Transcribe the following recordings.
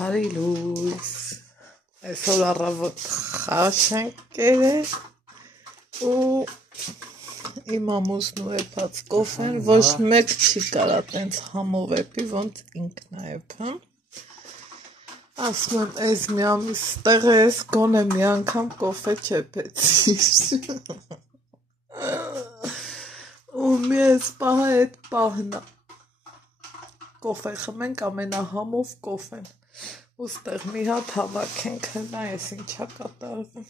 Բարի լույս, այսօր առավոտ խաշ ենք կերել ու իմ ամուսնու էպած կոֆեն ոչ մեկ չի կարա տենց համով էպի, ոնց ինքն է էպում ասում եմ, այս մի ամիս տեղ ես, գոնե մի անգամ կոֆե չեպեցիր ու մի ես պահը էդ պահնա կոֆե խմենք ամենահամով կոֆեն ու ստեղ մի հատ հավաքենք հլա ես ինչա կատարվում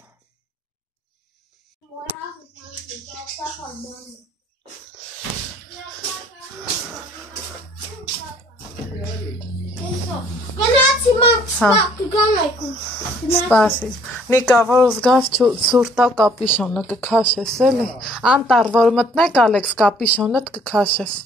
Սպասի Նիկա որ զգավ ցուրտա կապիշոնը կքաշես էլի անտար որ մտնեք Ալեքս կապիշոնդ կքաշես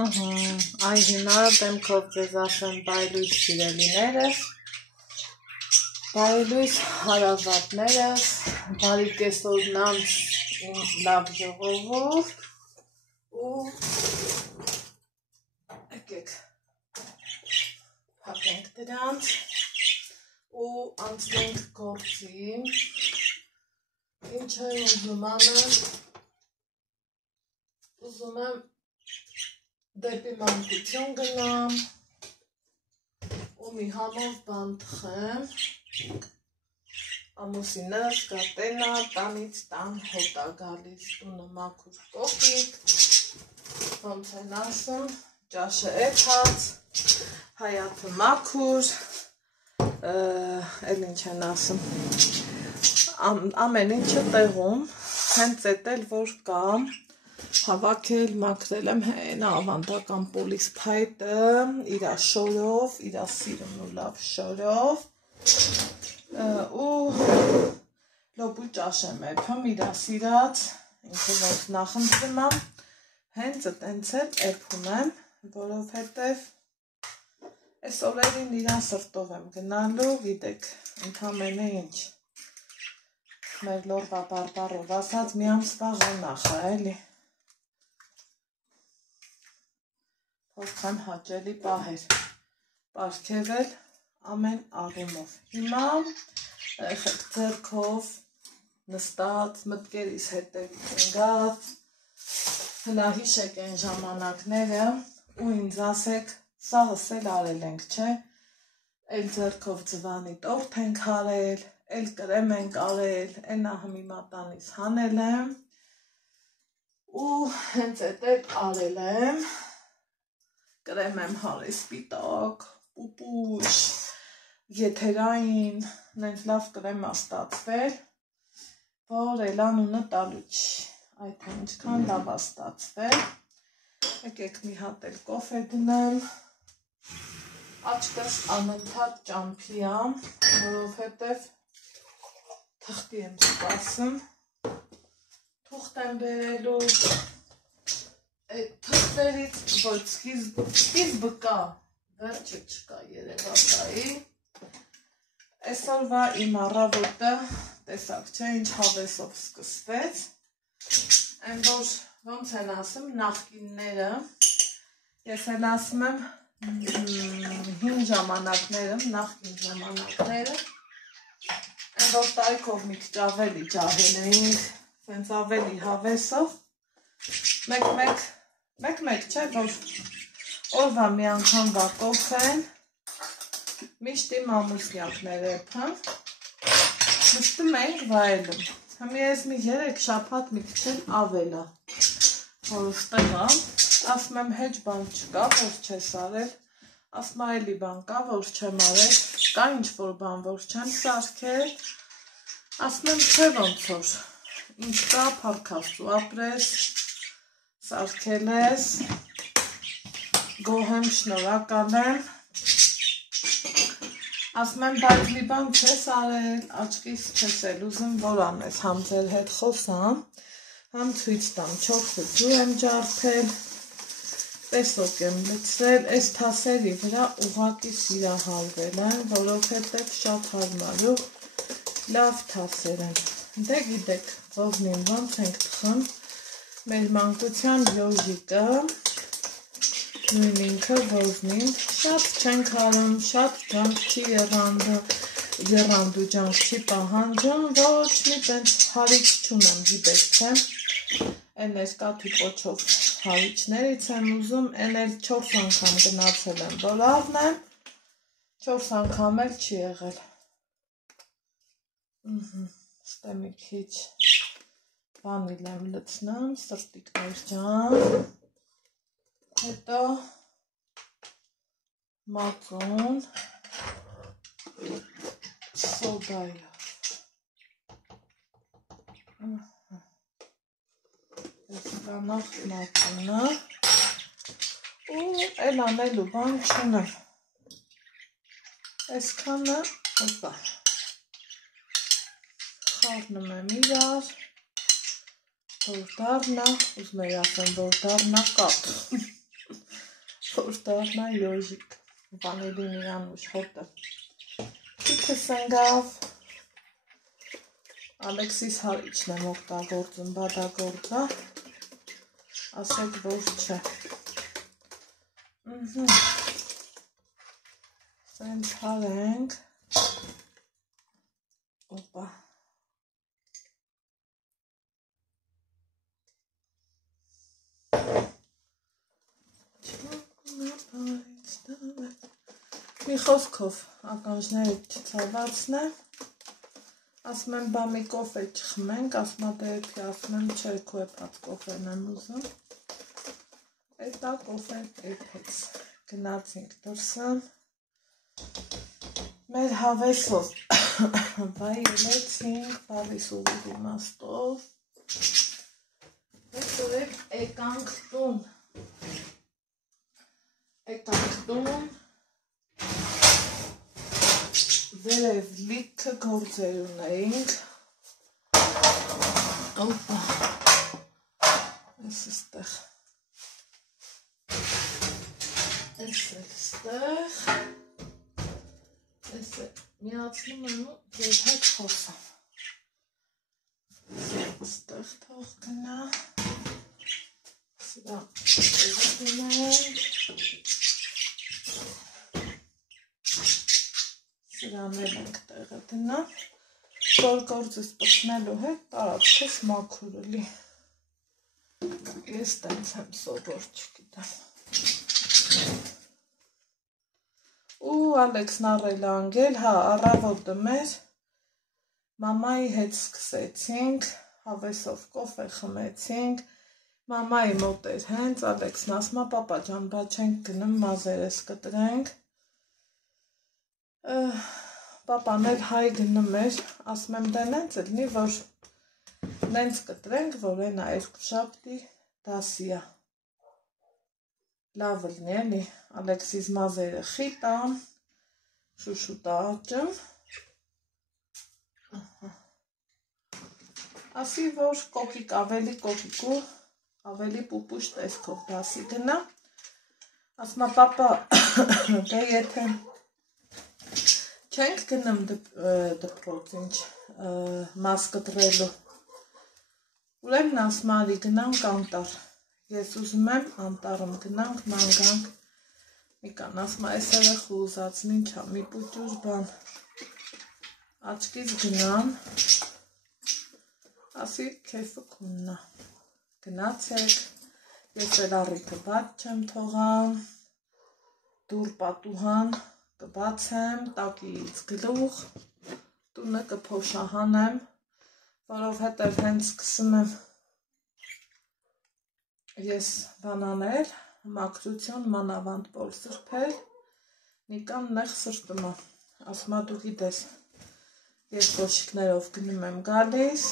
Այն հիմա դեմքով ձեզ ասեմ բայլույս սիրելիներս բայլույս հարազատներս բարի կեսօրնանց իմ լավ ժողովուրդ ու եկեք փակենք դրանց ու անցնենք գործին ինչ է ուզում եմ դեպի մանկություն գնամ ու մի համով բան թխեմ ամուսինս կատենա տանից տան հոտ ա գալիս տունը մաքուր կոկիկ ոնց են ասում ճաշը էթած հայաթը մաքուր էլ ինչ են ասում ամեն ինչը տեղում հենց էդ էլ որ կամ հավաքել մաքրել եմ հեն ավանդական պոլիս փայտը իրա շորով, իրա սիրուն ու լավ շորով ու լոբու ճաշ եմ էփում իրա սիրած ինքը ոնց նախընտրում եմ հենց տենց էլ էփում եմ որովհետև այս օրերին իրան սրտով եմ գնալու գիտեք ընդամենը ինչ մեր լորվա բարբարով ասած մի ամսվա ղանախ է էլի Որքան հաճելի պահեր, պարգևել ամեն առումով։ Հիմա ձեռքով նստած, մտքերիս հետևից ընկած, հլա հիշեք այն ժամանակները ու ինձ ասեք, սաղս էլ արել ենք, չէ, էլ ձեռքով ձվանի տորթ ենք հարել, էլ կրեմ ենք արել, ենա հմիմա տանիս հանել եմ ու հենց էդ էլ արել եմ կրեմ եմ հարել սպիտակ, պուպուշ, եթերային, նենց լավ կրեմ աստացվել, որ էլ անունը տալու չի, այդ ինչքան լավ աստացվել, եկեք մի հատ էլ կոֆե դնեմ, աչկս անընդհատ ճամփիամ, որովհետև թղթի եմ սպասում, թուղթ եմ բերելու, այդ թղթերից ոչ սկիզբը կա, վերջը չկա երևակայի, այսօրվա իմ առավոտը տեսակ չէ ինչ հավեսով սկսվեց, այն որ ոնց են ասում նախկինները, ես էլ ասում եմ հին ժամանակները, նախկին ժամանակները, այն որ տարիքով մի քիչ ավելի ջահել էինք, սենց ավելի հավեսով, մեկ չէ, որ օրվա մի անգամվա կոֆեն, միշտ իմ ամուսնյակներ էփն, նստում ենք վայելում, հմի ես մի 3 շաբաթ մի քիչ էլ ավելա, որ ստեղա, ասում եմ հեչ բան չկա, որ չես արել, ասում այլի բան կա, որ չեմ արել, կա ինչ-որ բան, որ չեմ սարքել, ասում եմ չէ ոնց որ, ինչ կա փառքաստու ապրես, սարքել ես, գոհ եմ, շնորհակալ եմ, ասում եմ, բայց մի բան չես արել, աչքիս չես էլ ուզում, որ անես, համ ձեր հետ խոսամ, համ ցույց տամ, 4 ջուր եմ ջարդել, տեսոք եմ լցրել, այս թասերի վրա ուղղակի սիրահարվել են, որովհետև շատ հարմար ու լավ թասեր են։ Դե գիտեք, ողնին ոնց ենք թխում, մեր մանկության յոժիկը, նույն ինքը ողնին, շատ չենք հարում, շատ ջանք չի եռանդու ջանք չի պահանջում, ոչ մի տենց հարիչ չունեմ, գիտեք թե, են այս կաթի պոչով հարիչներից եմ ուզում, են էլ 4 անգամ գնացել եմ, որ առնեմ, 4 անգամ էլ չի եղել։ Ստե մի քիչ վանիլ եմ լցնում, սրտիկներ ջան, հետո մածուն, սոդայով, եսկանող մածունը, ու էլ անելու բան չունեմ, այսքանը օպա, խառնում եմ իրար, որ դառնա, ուզում էի ասեմ, որ դառնա կաթ, որ դառնա յոժիկ, վանիլին իրանուշ հոտը, քիքս ընգավ, Ալեքսիս հարիչն եմ օգտագործում, բադագործա, ասեք, որ չէ, սենց հարենք, օպա, մի խոսքով ականջները չցավացնեմ, ասում եմ բա մի կոֆե չխմենք, ասում դեպի ասում եմ չէ քոեփած կոֆեն եմ ուզում, էտա կոֆեն էփեց, գնացինք դրսում, մեր հավեսով վայելեցինք, բարիս ուղիղ իմաստով, հետո եկանք տուն, վերև լիքը գործեր ունեինք, օպա, ես ստեղ, ես ստեղ, ես միացնում եմ ու ձեր հետ խոսամ, ստեղ թող գնա, սրա ենք, սրանել ենք տեղը դնա, որ գործս պսնելու հետ տարածքս մաքուր էլի, ես տենց եմ սովոր չգիտեմ, ու Ալեքսն առել անգել, հա առավոտը մեր, մամայի հետ սկսեցինք, հավեսով կոֆե խմեցինք, մամայի մոտ էր հենց, Ալեքսն ասմա, պապա ջան, բա չենք գնում մազերս կտրենք, պապան էլ հայ գնում էր, ասում եմ դե նենց էլնի, որ նենց կտրենք, որ ենա երկուշաբթի դասիա, լավ էլնի էլի, Ալեքսիս մազերը խիտան, շուշուտա աճում, ասի, որ կոկիկ ավելի պուպուշ տեսքով դասի գնա, ասմա պապա, դե եթե չենք գնում դպրոց ինչ մազ կտրելու, ուրեմն ասում արի գնանք անտառ, ես ուզում եմ անտառում գնանք նանգանք, մի կան ասում այս երեխու ուզած մինչա մի պուճուր բան, աչքից գնան, ասի քեֆը քուննա, գնացեք, ես էլ առիթը բաց չեմ թողամ, դուր պատուհան, կբացեմ, տակից գլուխ, տունը կփոշահանեմ, որովհետև հենց սկսում եմ ես բանանել, մաքրություն մանավանդ պոր սրբել, նիկան նեղ սրտումա, ասմա դու գիտես, ես կոշիկներով գնում եմ գալիս,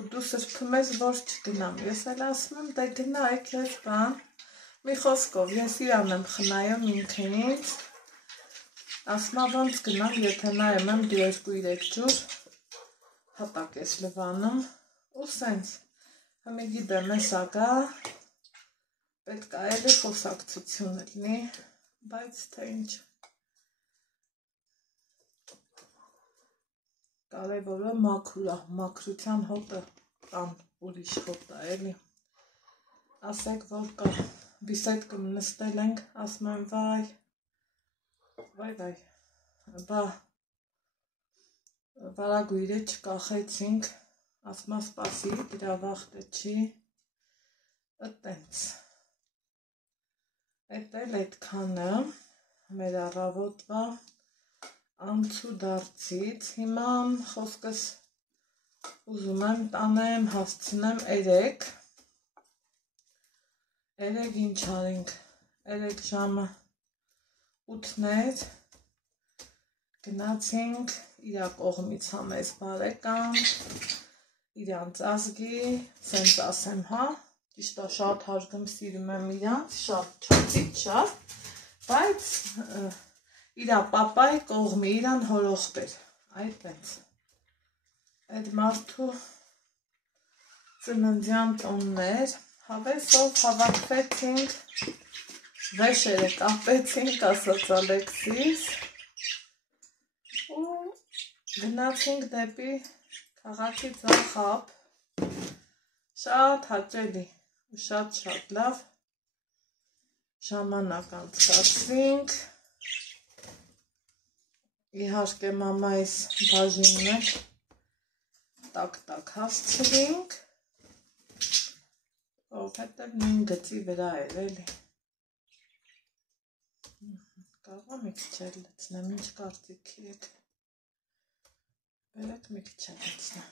ու դու սրբում ես, որ չգնամ, ես էլ ասում եմ, դե գնա է քեզ բան, մի խոսքով, ես իրան եմ խնայում ինքը ինձ, Ասմա ոնց գնամ, եթե նայեմ եմ 2-3 ջուր հատակ ես լվանում ու սենց հմի գիտեմ ես ագա պետք է էլի խոսակցություն լինի, բայց թե ինչ կարևորը մաքուր է, մաքրության հոտը տան ուրիշ հոտ է էլի ասեք որ կա բիսեդկում նստել ենք ասում եմ վայ բա վարագույրը չկախեցինք ասմա սպասի դրա վախտը չի ըտենց էտ էլ էտքանը մեր առավոտվա անցու դարձից հիմա խոսքս ուզում եմ տանեմ հասցնեմ 3 ինչ արինք 3 ժամը 8-ներ գնացինք իրա կողմից համեզ բարեկամ իրանց ազգի սենց ասեմ հա ճիշտ է շատ հարգում սիրում եմ իրանց շատ չոցից շատ բայց իրա պապայի կողմի իրան հորոխբեր այդպես այդ մարդու ծննդյան տոններ հավեսով հավաքվեցինք վեշերը կապեցինք ասաց Ալեքսիս ու գնացինք դեպի քաղաքի ծախապ շատ հաճելի ու շատ լավ ժամանակ անցկացրինք իհարկե մամայիս բաժիններ տակ հասցրինք որովհետև նույն գծի վրա էր էլի կարող եմ մի քիչ էլ լցնեմ, ինչ կարծիքի եք բերեք մի քիչ էլ լցնեմ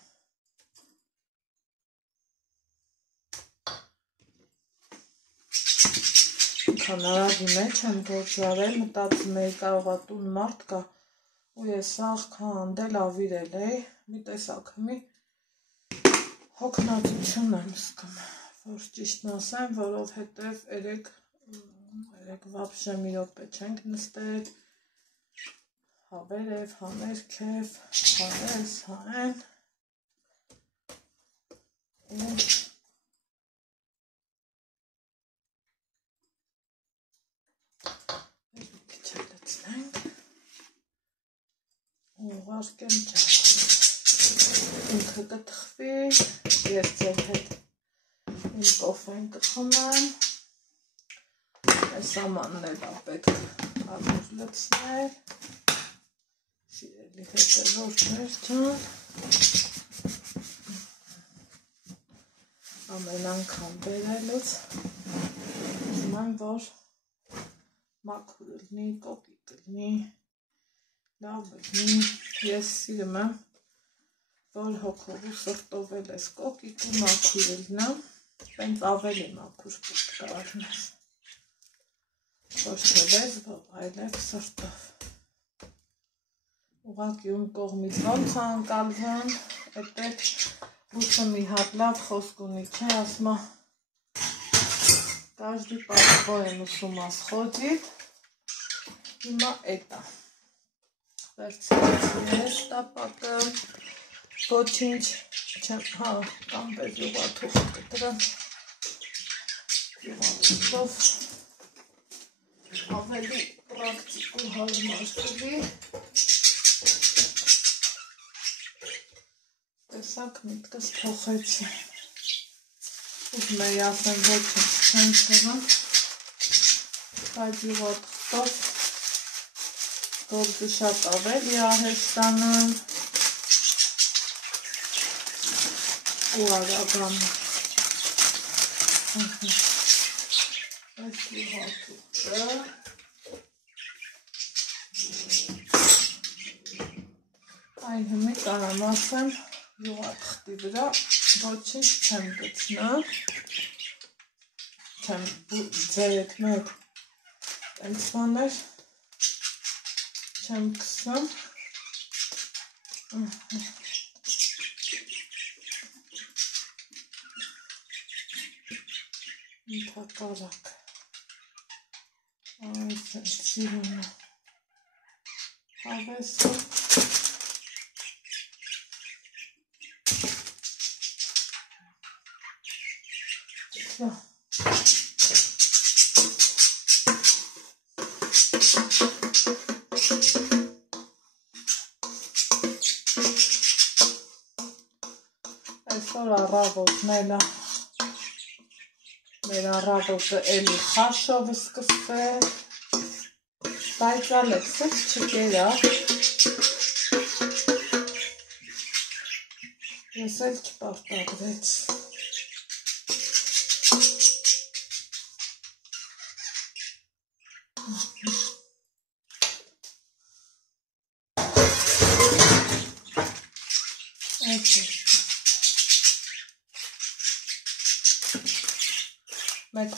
քանարագի մեջ եմ գործարել մտածում էի կարողա տուն մարդ կա ու ես սաղ քանդել ավիրել էի մի տեսակ մի հոգնածություն եմ զգում որ ճիշտն ասեմ որովհետև 3 վաբշե մի րոպե չենք նստել հավերև, համերքև, հարես, հաեն ու քիչ լցնենք ու ուղարկեմ ճարան ինքը կթխվի ես ձեր հետ իմ կոֆեն կխմեմ այս ամանն էլ պետք ալուր լցնել սիրելի հետևորդներ ջան ամեն անգամ բերելուց ուզում եմ որ մաքուր լինի, կոկիկ լինի, լավ լինի ես սիրում եմ որ հոգով ու սրտով էլ ես կոկիկ ու մաքուր լինեմ պենց ավելի մաքուր պետք է առնես ոչ թե լեզվով, այլև սրտով ուղղակի ում կողմից ոնց անկալվում էդ լույսը մի հատ լավ խոսք ունի չէ ասма каждый по-своему с ума сходит հիմա էտա վերցրեցի ես տապակը ոչինչ չեմ հա կամ պես յուղաթուղ կտրեմ յուղաթուղով ավելի պրակտիկ ու հարմար կլի տեսակ միտքս փոխեցի ուզում էի ասեմ ոչինչ չեմ թվում բայց յուղաթուղով գործը շատ ավելի ահեստանում ու արագան այս յուղաթուղը այն հմի կարամ ասեմ յուղաթղթի վրա ոչինչ չեմ գցնում չեմ ձերեք մեկ տենց բաներ չեմ կսում ընդհակարակ այս սիրունը հավեսը այսօր առավոտն էլ մեր առավոտը էլի խաշով սկսվեց, բայց Ալեքսս չկերավ, ես էլ չպարտադրեց,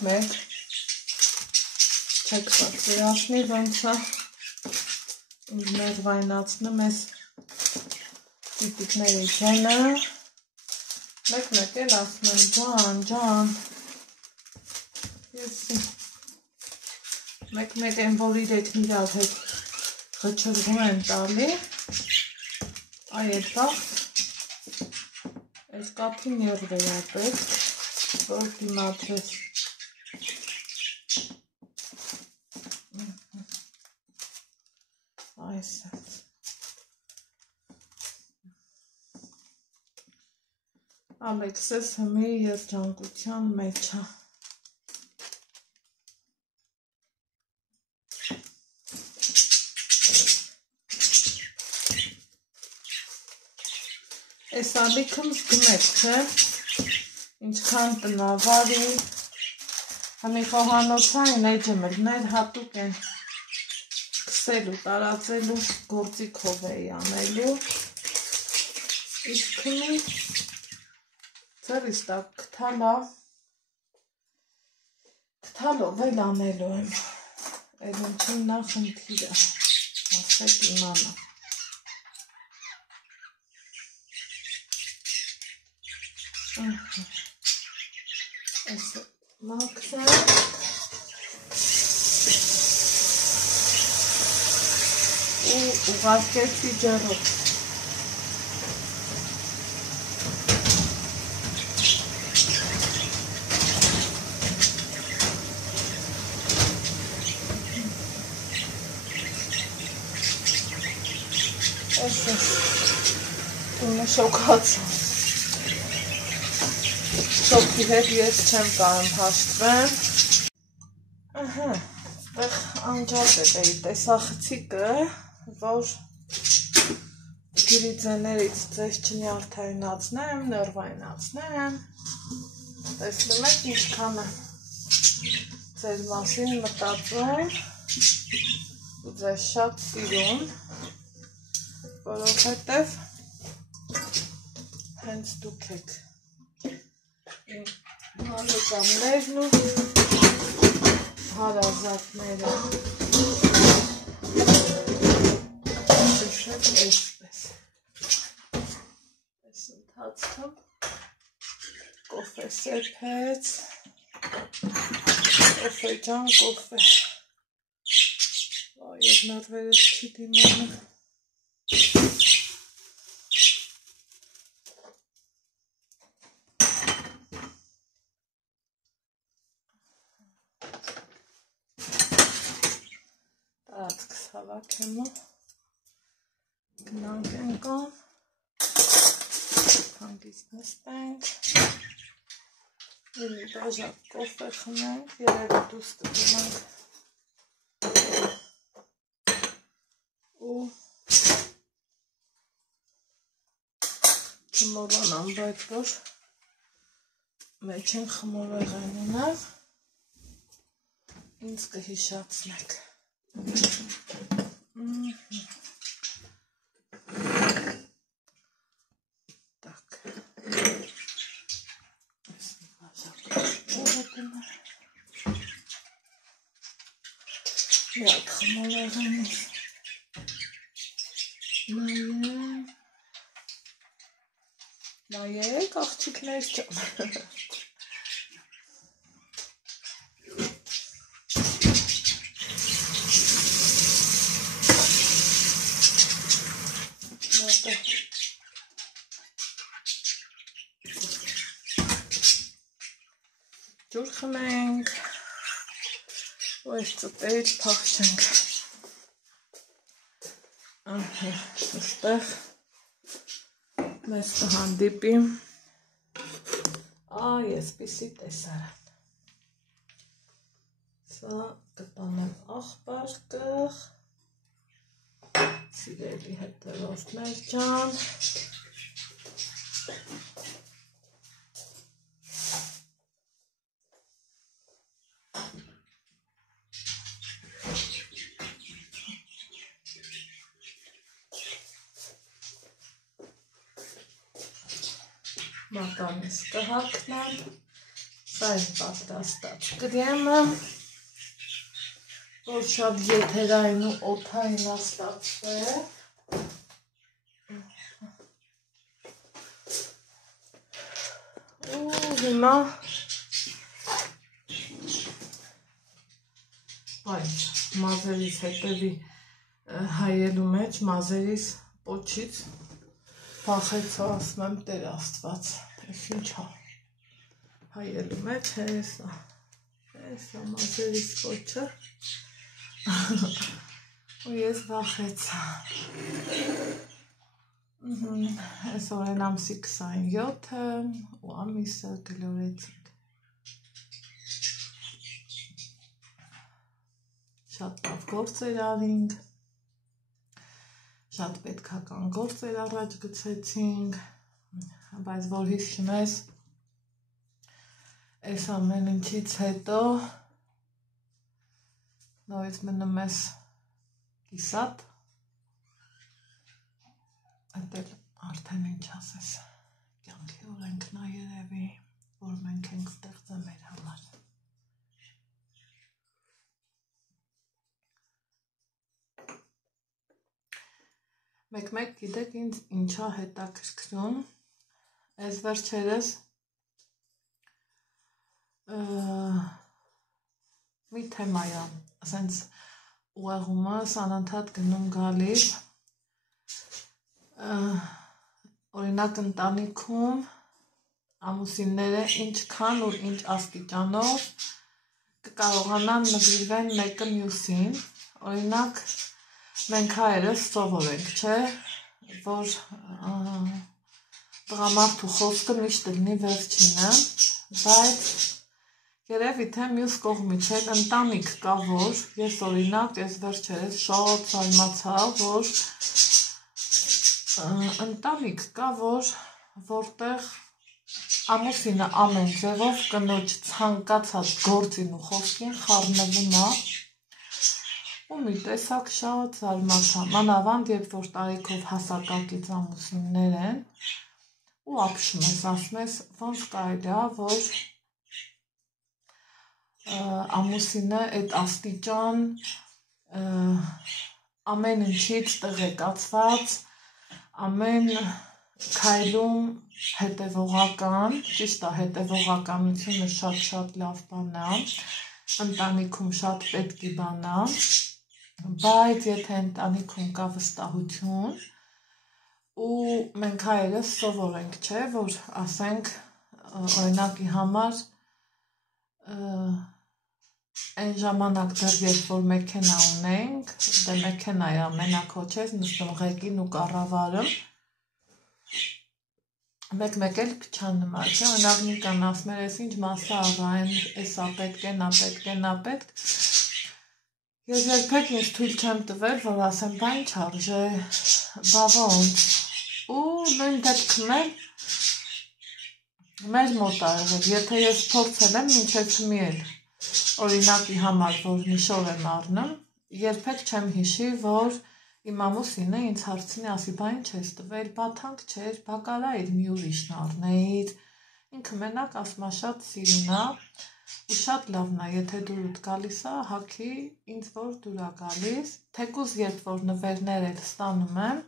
մեկ չեք պատկերացնի ոնց է ինձ ներվայնացնում ես տիտիկների ջանը մեկ էլ ասում եմ ջան եսի մեկ են որ իրեք իրար հետ խչրվում են տալի այ էդ այս կաթի ներվ է ապես որ դիմադրես այս Ալեքսես հմի երջանկության մեջ է այս ալիքըմ զգմեք չէ ինչքան տնավարի հմի խոհանոցային էջը մլներ հատուկ են կսելու, տարածելու գործիքով էի անելու իսկ հմի ձերիս տակ կթալով էլ անելու եմ էլ ինչին նախ ընթիրը ասեք իմանա այս մաքսը ու ուղարկեցի ջրով Ուրը շոքացա շոքի հետ ես չեմ կարում հաշտվեմ այդեղ անջատել էի տեսախցիկը որ գրիձեներից ձեզ չնյարդայնացնեմ, նորվայնացնեմ տեսնում եք ինչքան է ձեր մասին մտածում ու ձեզ շատ սիրում որովհետև հենց դուք եք Հալուկամներն ու հարազատները շշեք էսպես ես ընթացքում կոֆե սեփեց կոֆե ջան կոֆե և նորվերս չի դիմանում Տարածքս հավաքեմ ու գնանք ընկան հանգիստ նստենք մի բաժակ կոֆե խմենք երևի դուրս կգնանք ու չմոռանամ բայց որ մեջին խմորեղեն ունեմ ինձ կհիշացնեք Так. Як хмалեղեն նայեք աղջիկներ ջան ջուր խմենք ու այս ծտեր փախչենք այստեղ մեզ կհանդիպի այսպիսի տեսարան սա կտանեմ աղբարկը սիրելի հետևորդներ ջան մատանիս կհակնեմ սա է պատրաստած կրեմը որ շատ եթերային ու օդային աստացվել ու հիմա այդ մազերիս հետևի հայելու մեջ մազերիս պոչից փախեցա ասում եմ Տեր Աստված այս ինչա հայելու մեջ հեսա մազերիս պոչը ու ես վախեցա այս օրեն ամսի 27-ը ու ամիսը գլորեցինք շատ լավ գործեր արինք շատ պետքական գործեր առաջ գցեցինք բայց որ հիշում ես այս ամեն ինչից հետո նորից մնում ես կիսատ այդել արդեն ինչ ասես կյանքի օրենքն է երևի որ մենք ենք ստեղծել մեր համար մեկ գիտեք ինձ ինչա հետաքրքրում այս վերջերս մի թեմա է ասենց ուղեղումս անընդհատ գնում գալիս օրինակ ընտանիքում ամուսինները ինչքան ու ինչ աստիճանով կկարողանան նվիրվեն մեկը մյուսին օրինակ մենք հայերս սովորենք չէ որ տղամարդու խոսքը միշտ լինի վերջինը բայց երևի թե մյուս կողմից հետ ընտանիք կա որ ես օրինակ ես վերջերս շատ զարմացա որ ընտանիք կա որտեղ ամուսինը ամեն ձևով կնոջ ցանկացած գործին ու խոսքին խառնվում է ու մի տեսակ շատ զարմացա մանավանդ երբ որ տարիքով հասակակից ամուսիններ են ու ապշում ես ասում ես ոնց կարելի է որ ամուսինը այդ աստիճան ամեն ինչից տեղեկացված ամեն քայլում հետևողական ճիշտ է հետևողականությունը շատ լավ բան է ընտանիքում շատ պետք է բան է բայց եթե ընտանիքում կա վստահություն ու մենք հայերս սովոր ենք չէ որ ասենք օրինակի համար այն ժամանակ դեռ երբ որ մեքենա ունենք դե մեքենայի մենակ հոչես նստում ղեկին ու կառավարում մեկ էլ փչանում է չէ օրինակ Նիկան ասում էր այս ինչ մասա աղա են էսա պետք է նա պետք է նա պետք ես երբեք ինձ թույլ չեմ տվել որ ասեմ բա ինչ արժե բա ոնց ու նույն դեպքում էլ մեր մոտ ա եղել եթե ես փորձել եմ մինչև չմի էլ օրինակի համար որ մի շոր եմ առնում երբեք չեմ հիշի որ իմ ամուսինը ինձ հարցնի ասի բա ինչ ես տվել բա թանկ չէր բա կարա իր մի ուրիշն առնեիր ինքը մենակ ասում է շատ սիրուն է ու շատ լավն է եթե դուրդ գալիս է հագի ինձ որ դուր է գալիս թեկուզ երբ որ նվերներ էլ ստանում եմ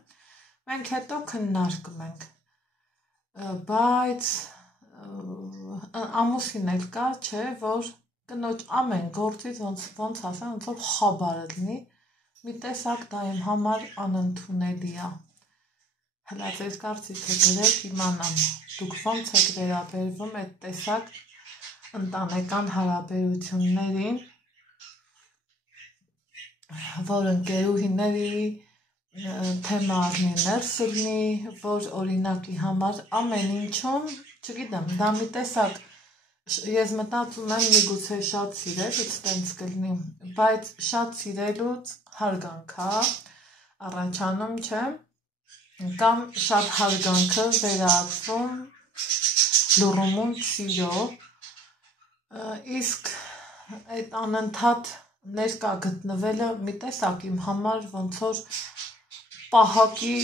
մենք հետո քննարկում ենք բայց ամուսին էլ կա չէ որ կնոջ ամեն գործից ոնց ասեմ ոնց որ խաբարը լինի մի տեսակ դա իմ համար անընդունելի է հլա ձեր կարծիքը գրեք իմանամ դուք ոնց եք վերաբերվում այդ տեսակ ընտանեկան հարաբերություններին, որ ընկերուհիների թեմա առնի ներս լինի, որ օրինակի համար ամեն ինչում, չգիտեմ, դա մի տեսակ, ես մտածում եմ միգուցե շատ սիրելուց տենց կլինի, բայց շատ սիրելուց հարգանք առաջանում չէ, կամ շատ հարգանքը վերածվում լուռումուն սիրո, իսկ այդ անընդհատ ներկա գտնվելը մի տեսակ իմ համար ոնց որ պահակի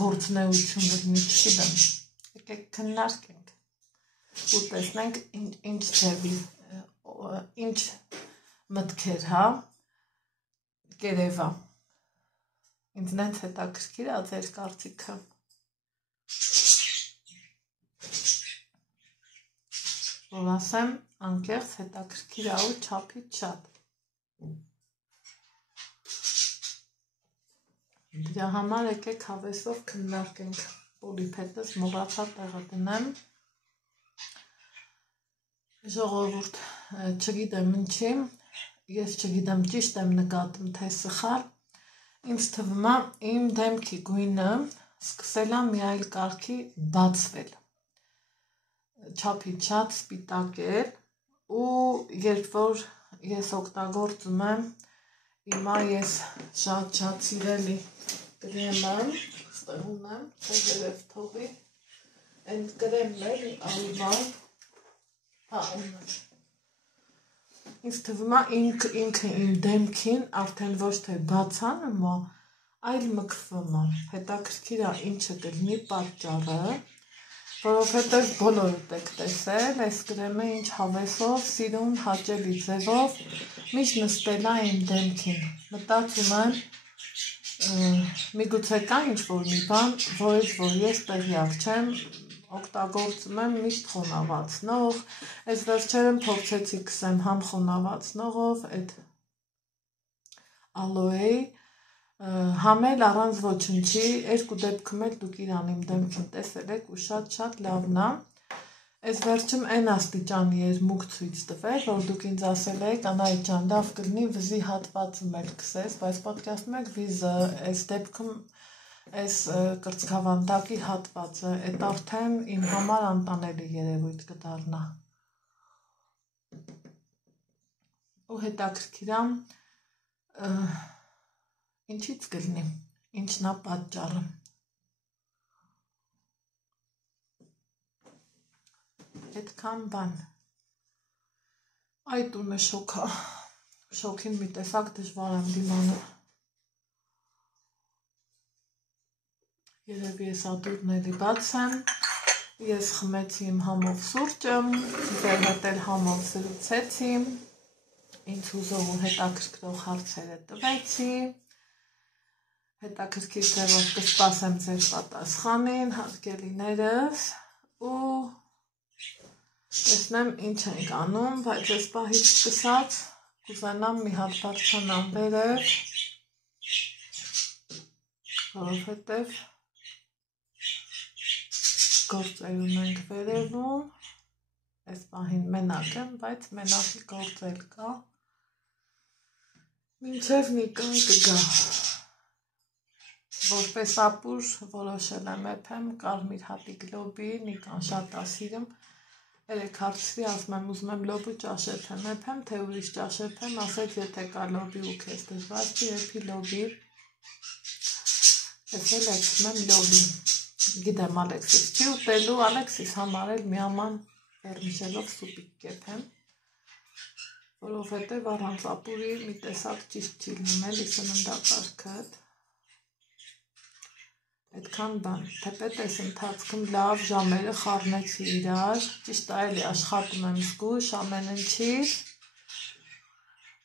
գործնեություն լինի, չգիտեմ, եկեք քննարկենք ու տեսնենք ինչ ձևի, ինչ մտքեր, կերևա, ինձ նենց հետաքրքիր ա ձեր կարծիքը, որ ասեմ անկեղծ հետաքրքիր ա ու չափից շատ, դրա համար եկեք հավեսով քննարկենք, պոլիփետս մոռացա տեղը դնեմ, ժողովուրդ, չգիտեմ ինչի, ես չգիտեմ ճիշտ եմ նկատում թե սխալ, ինձ թվում է իմ դեմքի գույնը սկսել է մի այլ կարգի բացվել, չափից շատ սպիտակել ու երբ որ ես օգտագործում եմ հիմա ես շատ սիրելի կրեմը, ստեղ ունեմ, երև թողի, այդ կրեմն էլի Ալվան, ունեմ, ինձ թվում է ինքը իմ դեմքին արդեն ոչ թե բացանում է, այլ մքվում է, հետաքրքիր է ինչը կլինի պատճառը, որովհետև բոլորդ եք տեսել, այս կրեմը ինչ հավեսով, սիրուն, հաճելի ձևով, միշտ նստել է իմ դեմքին, մտածում եմ, միգուցե կա ինչ-որ մի բան, որից որ ես տեղյակ չեմ, օգտագործում եմ միշտ խոնավացնող, այս վերջերն փորձեցի քսեմ համ խոնավացնողով, այդ ալոեի, համ էլ առանց ոչնչի, երկու դեպքում էլ դուք իրան իմ դեմքին տեսել եք ու շատ լավն է, այս վերջում են աստիճանի երմուկ ցույց տվել, որ դուք ինձ ասել եք, Անահիտ ջան, լավ կլինի վզի հատվածում էլ քսես, բայց պատկերացնում եք վիզը, այս դեպքում այս կրծքավանդակի հատվածը, այդ արդեն իմ համար անտանելի երևույթ կդառնա, ու հետաքրքիր է, ինչից կլինի, ինչն է պատճառը, այդքան բան, այդ ունը շոքա, շոքին մի տեսակ դժվար եմ դիմանալ, երևի ես ատուրն էլի բաց եմ, ես խմեցի իմ համով սուրճը, ձեր հետ էլ համով զրուցեցի, ինձ հուզող ու հետաքրքրող հարցերը տվեցի, հետաքրքիր թե որ կսպասեմ ձեր պատասխանին, հարգելիներս, ու տեսնեմ ինչ ենք անում, բայց ես պահից սկսած կուզենամ մի հատ բարձրանամ վերև, որովհետև գործեր ունենք վերևում, այս պահին մենակ եմ, բայց մենակի գործեր կա, մինչև Նիկան կգա, որպես ապուր որոշել եմ եփեմ կարմիր հատիկ լոբի, Նիկան շատ է սիրում, երեք հարցրի, ասում եմ ուզում եմ լոբու ճաշեփեմ, եփեմ, թե ուրիշ ճաշեփեմ, ասեց եթե կա լոբի ու քեզ դժվար չի, եփի լոբի, ես էլ եկցում եմ լոբի, գիտեմ Ալեքսիս չի ուտելու, Ալեքսիս համար էլ մի աման վերմիշելով սուպիկ կեփեմ, որովհետև առանց ապուրի մի տեսակ ճիշտ չի լինում էլի սննդակարգդ, այդքան բան, թեպետ այս ընթացքում լավ ժամերը խառնեցի իրար, ճիշտ է էլի աշխատում եմ զգույշ, ամեն ինչից,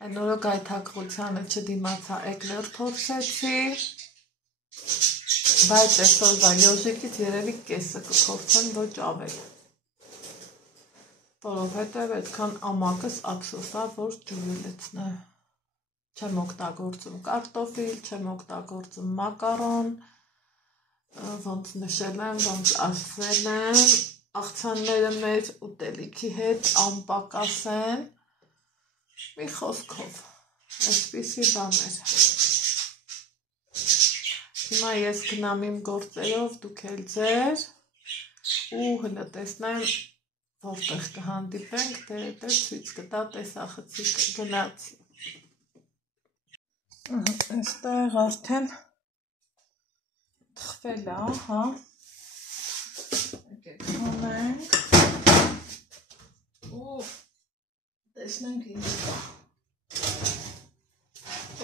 այն օրը գայթակղությանը չդիմացա էկլեր փորձեցի, բայց այսօրվա յոժիկից երևի կեսը կփորձեմ, ոչ ավել, որովհետև այդքան ամակս ափսոս է, որ ջուրը լցնե, չեմ օգտագործում կարտոֆիլ, չեմ օգտագործում մակարոն, ոնց նշել եմ, ոնց ասել եմ, աղցանները մեր ուտելիքի հետ անպակաս են, մի խոսքով, այսպիսի բաներ։ Հիմա ես գնամ իմ գործերով, դուք էլ ձեր, ու հլը տեսնեմ, որտեղ կհանդիպենք, դե ցույց կտա տեսախցիկ գնացի։ Այստեղ արդեն թխվել է, հա։ Եկեք հանենք ու տեսնենք ինչ կա։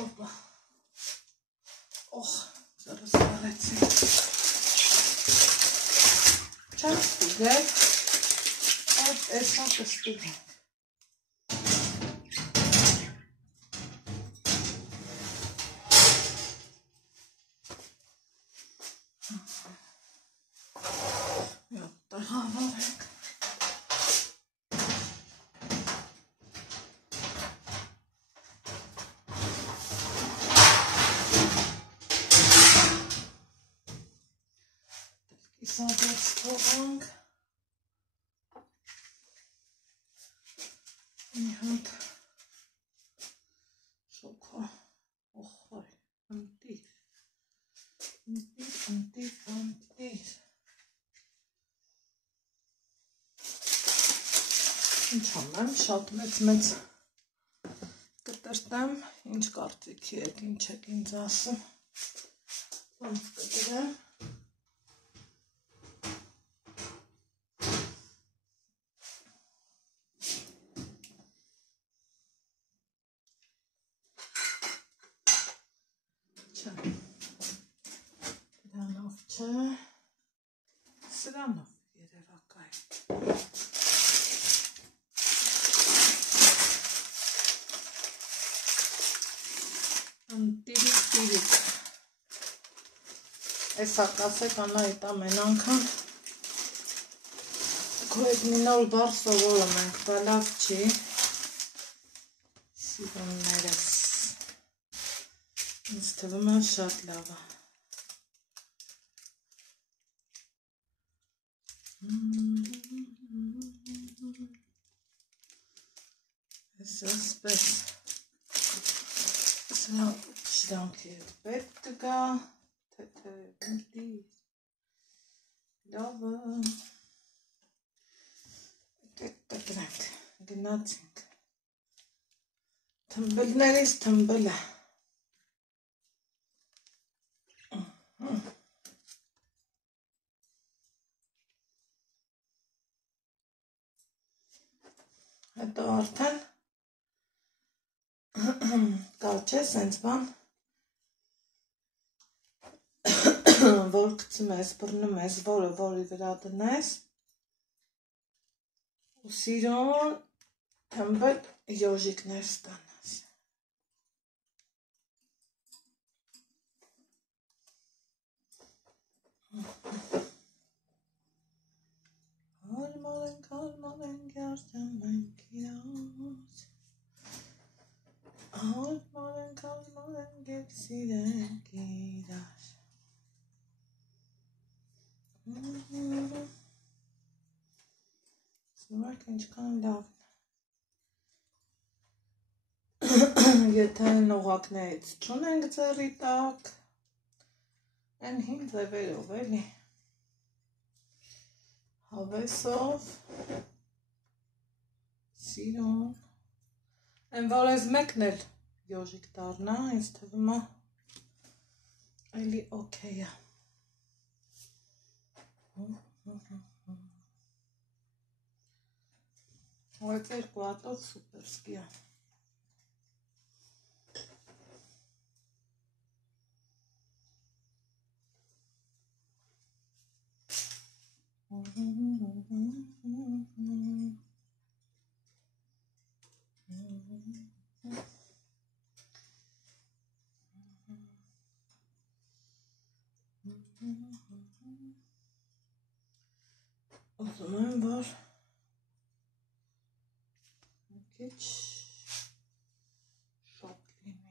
Օպա։ Օխ, զրս արեցի։ Չեմ ստուգել, այդ էսա կստուգենք։ Հավարենք։ Իսադեց թողանք։ Մի հատ շոքա, օխայ, ընտիր։ Ինչ անեմ, շատ մեծ կտրտեմ, ինչ կարծիքի եք, ինչ եք ինձ ասում, ոնց կտրեմ, չէ, դրանով չէ, սրանով երևակայ։ Տիրիկ, այս հակասեք անայիտ ամեն անգամ, քո էդ մի նոր բար սովորում ենք, բա լավ չի, սիրուններս, ինձ թվում է շատ լավ է։ Ես ասպես շրանքի հետ պետք կգա, թեթևնտիր, լավը, կտրենք, գնացինք, թմբլներից թմբլ է, հետո արդեն կար չէ սենց բան, որ գցում ես, բռնում ես, որի վրա դնես, ու սիրուն թմբլ յոժիկներ ստանաս։ Հարմար ենք երդեմ մենք իրաց, հարմար ենք և սիրենք իրար։ Սնորք ինչքան լավն է։ Եթե նողակներից չունենք ձեռի տակ, են հին ձևերով էլի, հավեսով, սիրուն, են որ ես մեկն էլ յոժիկ դարնա, ինձ թվում է էլի օքեյ է։ Ու այդ երկու հատով սուպերսկի է։ Ուզում եմ, որ քիչ շատ լինի։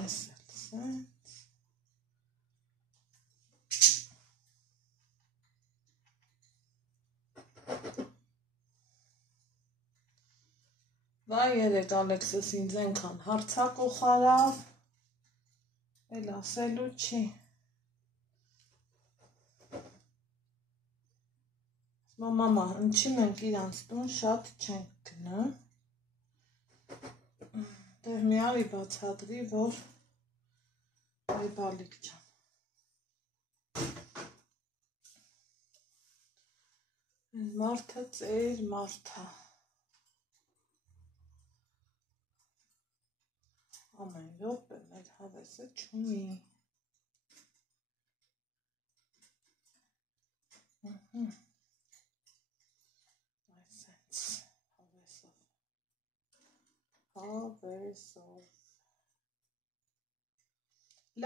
Ես սենց։ Վայ երեկ Ալեքսս ինձ ենքան հարցակող հարավ, էլ ասելու չի։ Մամա, ընչի մենք իրանց տուն շատ չենք գնում, դեր մի արի բացատրի, որ այ բալիկ ջան։ Մարդը ծեր մարդը։ Ամեն րոպե մեր հավեսը չունի։ Այսենց հավեսով։ Հավեսով։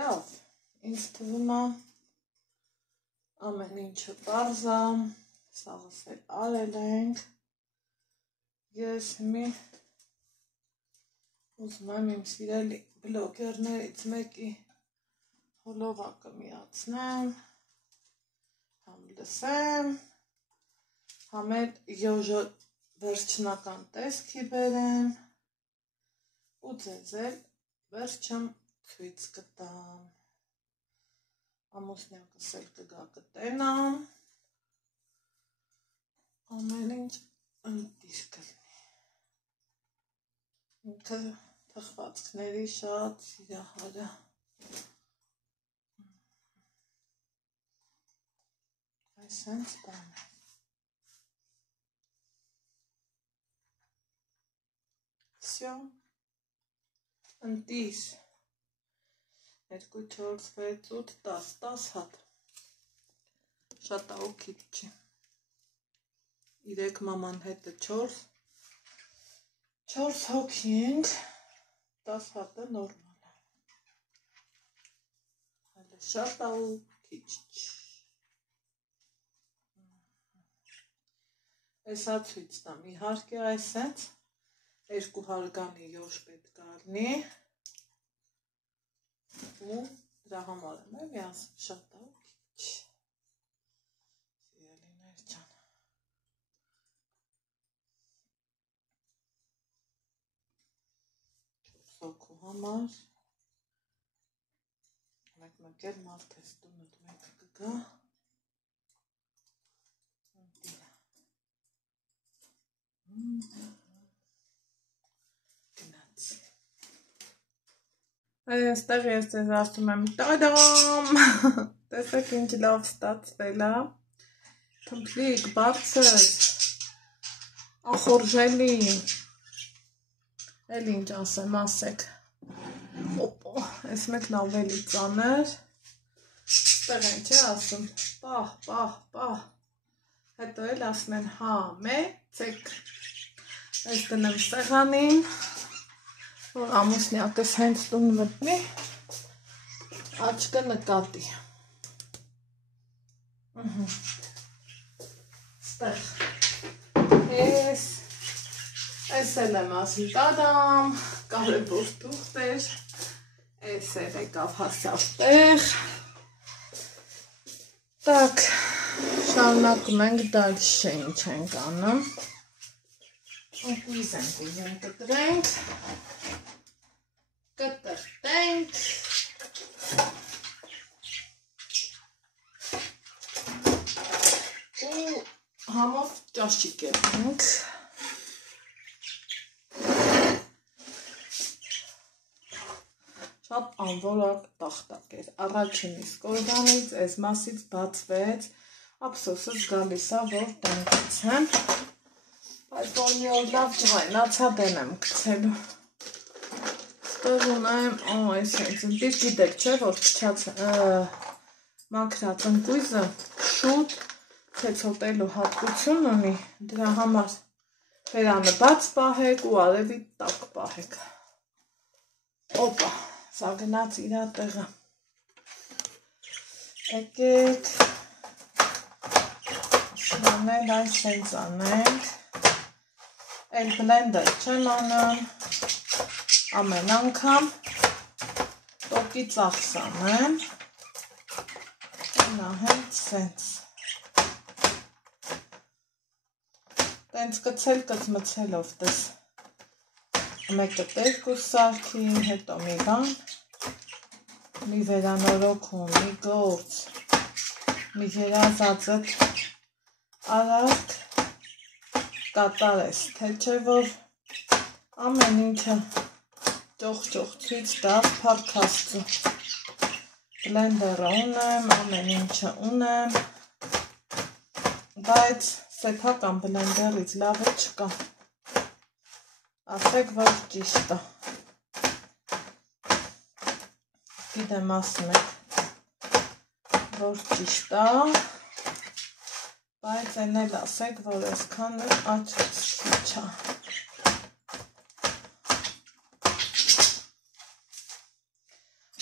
Լավ, ինձ թվում է ամեն ինչը պարզ է, սաղս էլ արել ենք։ Ես մի ուզում եմ իմ սիրելի բլոգերներից մեկի հոլովակը միացնեմ, համ լսեմ, համ էլ յոժո վերջնական տեսքի բերեմ ու ձեզ էլ վերջում ցույց կտամ։ Ամուսնյակս էլ կգա կտենամ, ամեն ինչ ընտիր կլինի։ Ինքը թխվածքների շատ սիրահարը։ Այսենց բան է։ Всё, ընտիր, 2, 4, 6, 8, 10 հատ, շատ աղ քիչ չի, 3 մաման հետը 4 հոգի ենք, 10 հատը նորմալ է, հələ շատ աղ քիչ չի, այսա ցույց տամ, իհարկե այսենց 200 գանի յոշ պետք է լինի ու դրա համար եմ միասին շատ աղ քիչ, սիրելիներ ջան, 4 հոգու համար, մեկ էլ մարդ ես տունդ մեկ կգա, գնացի։ Այստեղ ես ձեզ ասում եմ տադամ, տեսեք ինչ լավ ստացվել է, թմփլիկ, բարձր, ախորժելի, էլ ինչ ասեմ, ասեք, օպո, ես մեկն ավելի ծանր, ստեղ են չէ ասում, պահ, հետո էլ ասում են համեցեք, ես տնեմ սեղանին, որ ամուսնյակս հենց տուն մտնի, աչկը նկատի, ստեղ, ես էլ եմ ասում տադամ, կարևոր թուղթ էր, ես էլ եկավ հասավ տեղ, տակ, շարունակում ենք դալշե ինչ ենք անում, ուկույզ ենք իրեն կտրենք, կտրտենք, ու համով ճաշիկ ենք, շատ անվորակ տախտակ էր, առաջին իսկ օրվանից այս մասից բացվեց, ափսոսս գալիս է, որ տնկեցեմ, բայց որ մի օր լավ ջղայնացած եմ գցելու, ստեղ ունեմ, այս հենց ընտիր գիտեք չէ, որ քչած մաքրած ընկույզը շուտ ցեցոտելու հատկություն ունի, դրա համար բերանը բաց պահեք ու արևի տակ պահեք, օպա, սա գնաց իրա տեղը, եկեք, շանել այս հենց անենք, էլ բլենդեր չեմ անում, ամեն անգամ ուղղակի ծախսանեմ, նահեմ սենց, տենց կցել կծմցելով տես, մեկը տերկուս սարքին, հետո մի բան, մի վերանորոգում, մի գործ, մի երազածդ արարք կատարես, թե չէ որ ամեն ինքը ճոխ-ճոխ ցույց տաս փառք Աստծո, բլենդերը ունեմ, ամեն ինչը ունեմ, բայց սեփական բլենդերից լավը չկա, ասեք որ ճիշտ է, գիտեմ ասում եք, որ ճիշտ է, բայց են էլ ասեք, որ այսքան աչքս քիչ է,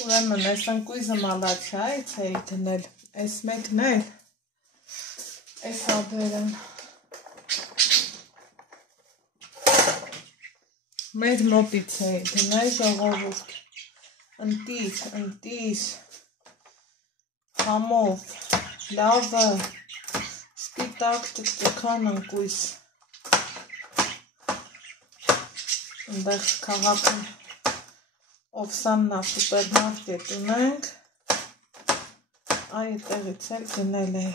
ուրեմն այս ընկույզը մալացիայից էի դնել, այս մեկն էլ, այս ադերն, մեր մոտից էի դնել ժողովուրդ, ընտիր, համով, լավը, սպիտակ ճկճկան ընկույզ, ընդեղ քաղաքում Օվսաննա սուպերմարկետ ունենք, այդ տեղից էլ գնել էի,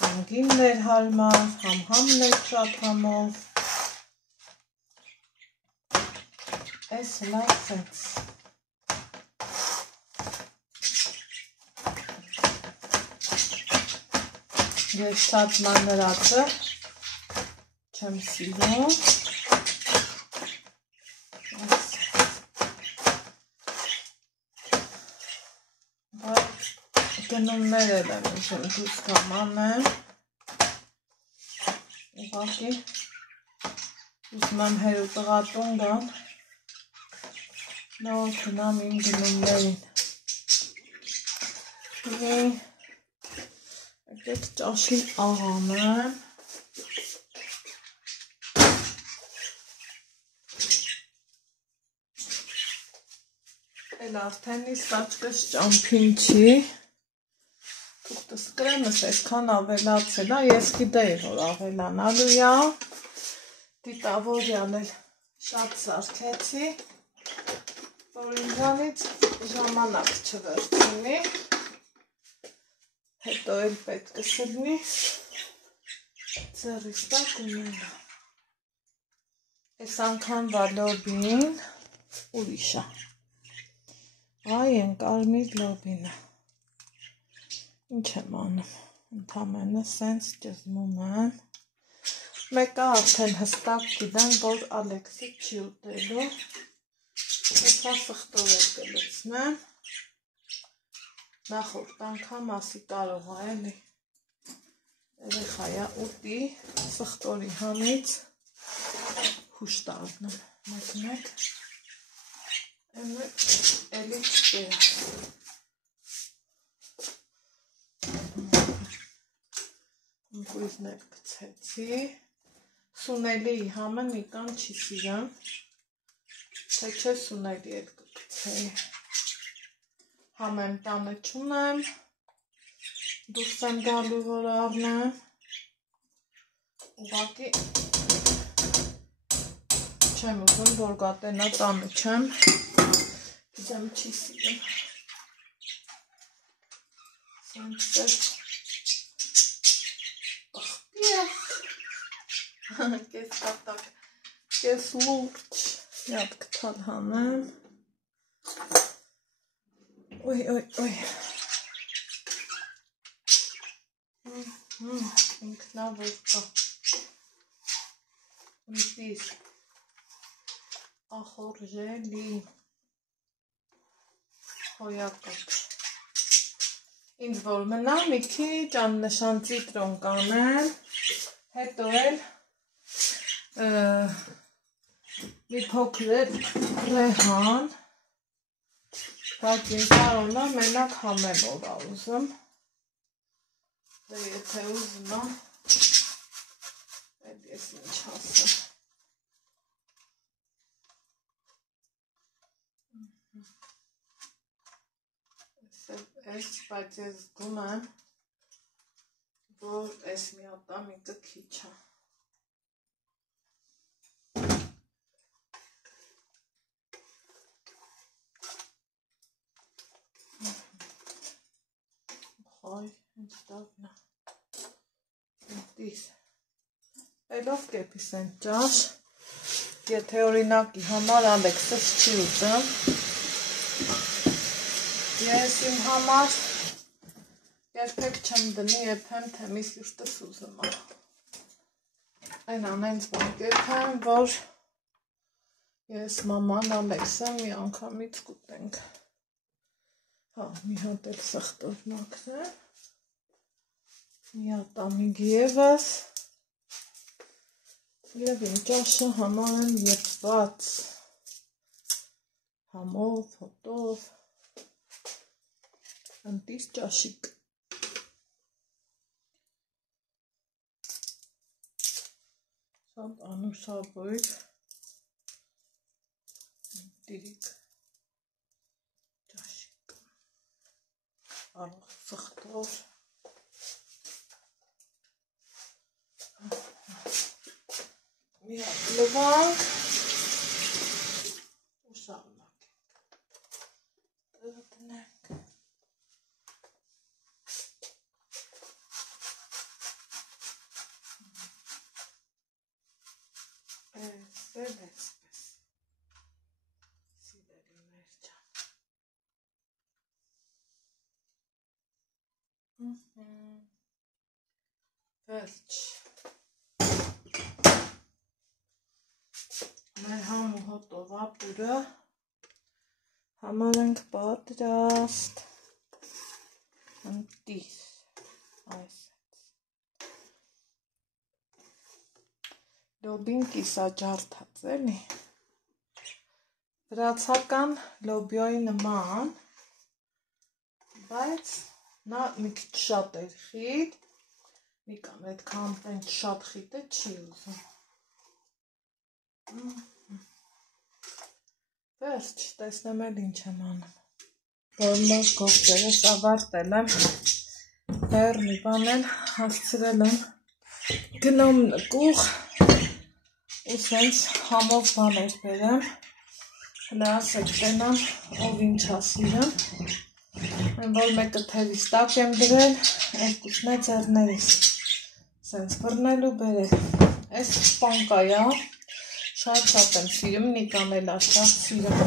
հանգինն էր հարմար, համն էր շատ համով, այս լավ սենց, ես շատ մանրածը չեմ սիրում, գնումներ էլ եմ ուզում դուրս կամ անեմ, ուղղակի ուզում եմ հեր ու տղատուն գան, նոր գնամ իմ գնումներին, եկեք ճաշին աղանեմ, էլ արդեն իսկ աչկս ճամփին չի, Թուղթս կրեմս այսքան ավելացել է, ես գիտեի, որ ավելանալու է, դիտավորյան էլ շատ սարքեցի, որ ինձանից ժամանակ չվերցնի, հետո էլ պետք է սլնի, ձեռիս տակ ունենա, այս անգամ լոբին ուրիշ է, այ են կարմիր լոբինը, ինչ եմ անում, ընդամենը սենց ճզմում եմ, մեկը արդեն հստակ գիտեմ, որ Ալեքսի չի ուտելու, եսա սխտորել կլցնեմ, նախորդ անգամ ասի կարող է էլի, երեխայա ուտի, սխտորի համից հուշ տառնում, մեկ, էլի չկեր, ընկույզն էլ կցեցի, սունելի համը նիկան չի սիրեմ, թե չէ սունելի էլ կկցեի, համ եմ տանը չունեմ, դուրս եմ գալու որ առնեմ, ուղղակի չեմ ուզում որ գատենա տանը չեմ, գիտեմ չի սիրեմ, սենց Կես կատակ, կես լուրջ, յատ կտալ հանեմ, ոյ, ինքնավոր կա, միտիր, ախորժելի, հոյակակ, ինձ որ մնա մի քիչ աննշան ծիտրոն կանեմ, հետո էլ մի փոքր ռեհան, բայց ինձ արոնա մենակ համեմ օրա ուզում, դե եթե ուզում եմ, էլ ես ինչ հասեմ, Այս բայց ես զգում եմ, որ այս միատամիկը քիչ է։ Հայ, հենց տավն է։ Դիս։ Էլով կեպիս են ճաշ, եթե օրինակի համար Ալեքսս չի ուզում, ես իմ համար երբեք չեմ դնի եփեմ, թե մի սիրտս ուզում է։ Այն անենց բան կեփեմ, որ ես մաման Ալեքսը մի անգամից կուտենք։ Հա, մի հատ էլ սխտորնակ է, մի հատ ամիգ ևս, և իմ ճաշը համար եմ եփված, համով, հոտով, ընտիս ճաշիկ։ Սատ անուսաբույր, տիրիկ ճաշիկ, արող սխտոր, մի հատ լվանք, ու շարունակենք, տնենք։ Էսել էսպես, սիրելիներ ջան։ Վերջ։ Մեր համ ու հոտով ապուրը համար ենք պատրաստ, ընտիս, այս լոբին կիսաջարդած էլի, վրացական լոբյոյի նման, բայց նա մի քիչ շատ էր խիտ, Նիկան այդքան շատ խիտ է չի ուզում։ Վերջ, տեսնեմ էլ ինչ եմ անում։ Բոլոր գործերս ավարտել եմ, հեռ մի բան էլ հասցրել եմ գնում նկուղ ու սենց համով բաներ բերեմ, հլը ասեք տենամ, ով ինչ ասիրեմ, որ մեկը թևիս տակ եմ դրել, երկուսն է ձեռներիս, սենց բռնել ու բերել, այս սպանկայա, շատ եմ սիրում, Նիկան էլ շատ սիրում,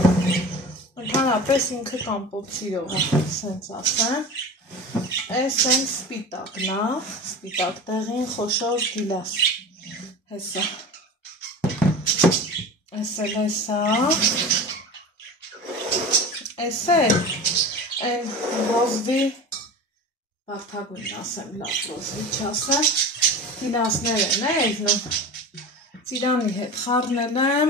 ընդհանրապես ինքը կամպոտ սիրող է, սենց ասեմ, այս են սպիտակն է, սպիտակ տեղին խոշոր գիլաս, հեսա, այս էլ հեսա, այս էլ, այն ռոզվի, վարդագույն ասեմ, լավ ռոզվի չասեմ, գիլասներ են էզնում, ծիրանի հետ խառնել եմ,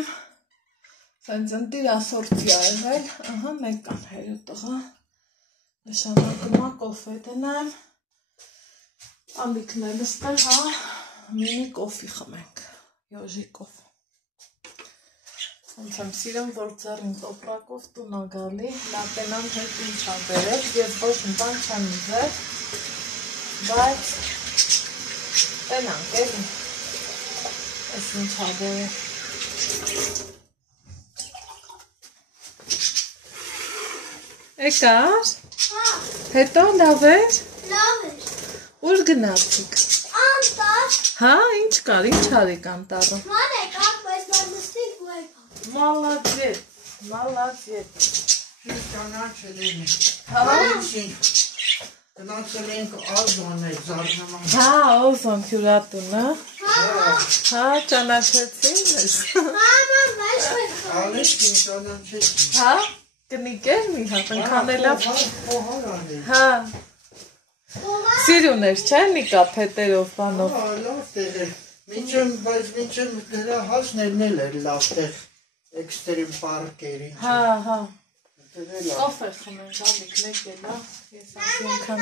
սենց ընտիր ասորցի այվել, ահա մեկան հերու տղա, նշանակում է կոֆե դնեմ, ամիքն էլ ստել, հա, մինի կոֆի խմենք, յոժի կոֆե։ Ոնց եմ սիրում, որ ձեռին տոպրակով տուն ա գալի, լատենան հետ ինչ ա բերել, ես ոչ մի բան չեմ ուզել, բայց տենանք էլի, այս ինչ ա բերել։ Եկար, հետո լավ էր, ուր գնացիք, անտար, հա, ինչ կար, ինչ արիք անտարը, ման եկակ, բայց նարմստիկ ու եկակ, Մալաձետ, մալաձետ, ճանաչել ենք, գնացել ենք Ալզոն է զարնաման, հա, Ալզոն հյուրատունը, հա, ճանաչեցին ես, Ալեքին ճանաչեցին, հա, կնիկ էր մի հատ, ընկանելավ, հա, սիրուն էր չէ Նիկա փետերով բանով, հա, լավ տեղ էր, բայց մինչև դրա հասներն էր լավ տեղ, Էքստրիմ պարկերին, հա, հա, կոֆե խմենք, ալիք մեկ էլա, ես ասի ենքան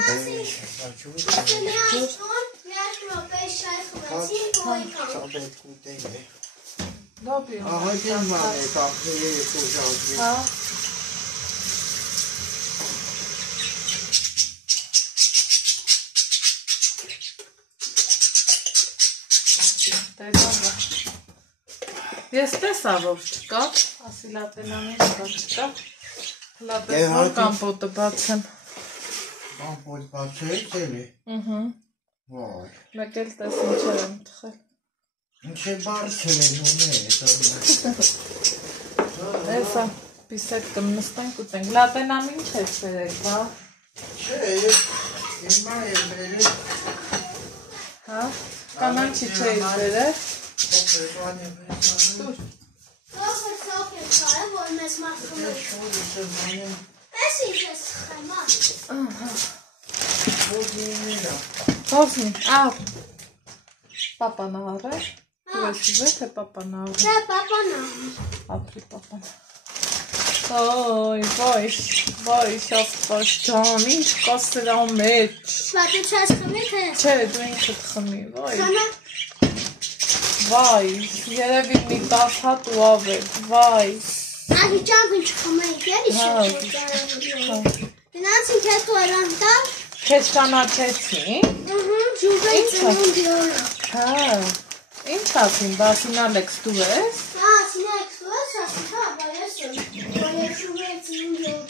Տեսա։ Ես տեսա որ չկա, ասի լատենամին չկա։ Լատես որ կամպոտը բացեմ։ Կամպոտ բացել էլի։ Վայ։ Մեկ էլ տես ինչեր եմ թխել։ Ինչ է բարձր է Տեսա, պիսետ կմնստենք ուտենք։ Լատենամին ինչ ես վերել, բա։ Չէ, հիմա եմ վերել։ Հա, կանանչի չէի վերել։ Օպերվան եմ վերել։ Սոք եմ կարել, որ մեզ մարդում է։ Պես ինչ ես խայմա։ Ոսնի, պապան աղար է։ Ու ես ուզե, թե պապան աղար է։ Դա պապան աղար։ Ապրի պապան։ Ոյ, աստված ջան, ինչ կա սրա մեջ։ Բա դու չես խմի, թե ես։ Չէ, դու ինքդ խմի, վայ։ Խմա։ Վայ, երևի մի 10 հատ ու ավել, վայ։ Ահիճանք ինչ խմեիք, էլի շոտ։ Գնացինք հետո արան տալ։ Քեզ ճանաչեցին։ Ջուբեի ծնունդի օրը։ Հա, ինչ ասին, բա Սինալեքս դու ես։ Հա, Սինալեքս դու ես, ասին, հա, բա ես եմ։ Բա ես ջուբեի ծնունդի օրը։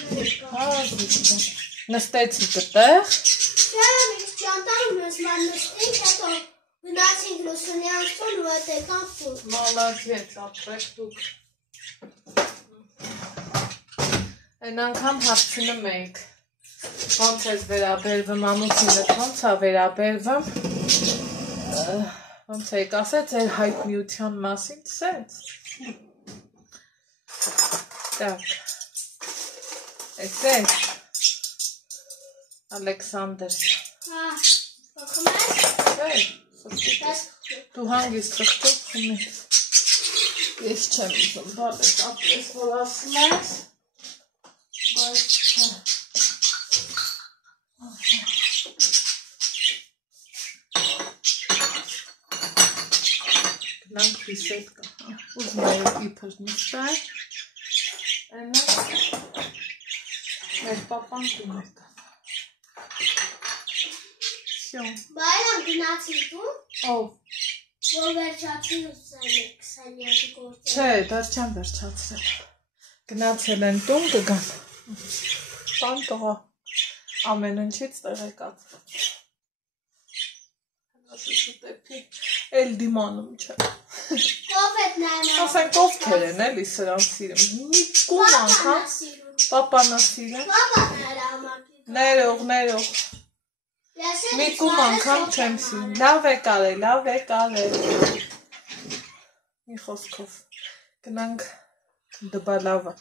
Հա, նստեցիք այդտեղ։ Չէ, մենք ճանտանում մեզ ման նստենք, հետո գնացինք Լուսունյան տուն ու հետ եկանք տուն։ Մալազեց, ապրեք դուք։ Այն անգամ հարցնում էիք, ոնց ես վերաբերվում, ամուսինդ ոնց է վերաբերվում, ոնց էիք ասել, ձեր հայտնիության մասին, սենց։ Так, էսեք, Ալեքսանդր։ Հա, խմես։ Դու հանգիստ խղճով խմես։ Ես չեմ ուզում, բաբես ապրես, որ ասում ես, բայց չէ։ Գնանք պիսետ կա, ուզում է իպր նստար, այնա մեր պապան տուն է կա։ Բայրամ գնացինք տուն։ Ով։ Որ վերջացին ու 20-ի գործը։ Չէ, դեռ չեմ վերջացրել։ Գնացել են տուն կգան։ Տան տղա ամեն ինչից տեղեկացված։ Էլ դիմանում չէ։ Ով էդ նայում։ Ասենք ովքեր են էլի սրան սիրում։ Մի կում անգամ պապանա սիրում։ Պապան էր ամակի։ Ներող։ Մի կում անգամ չեմ սիրում։ Լավ է կարել։ Մի խոսքով։ Գնանք դբալավը։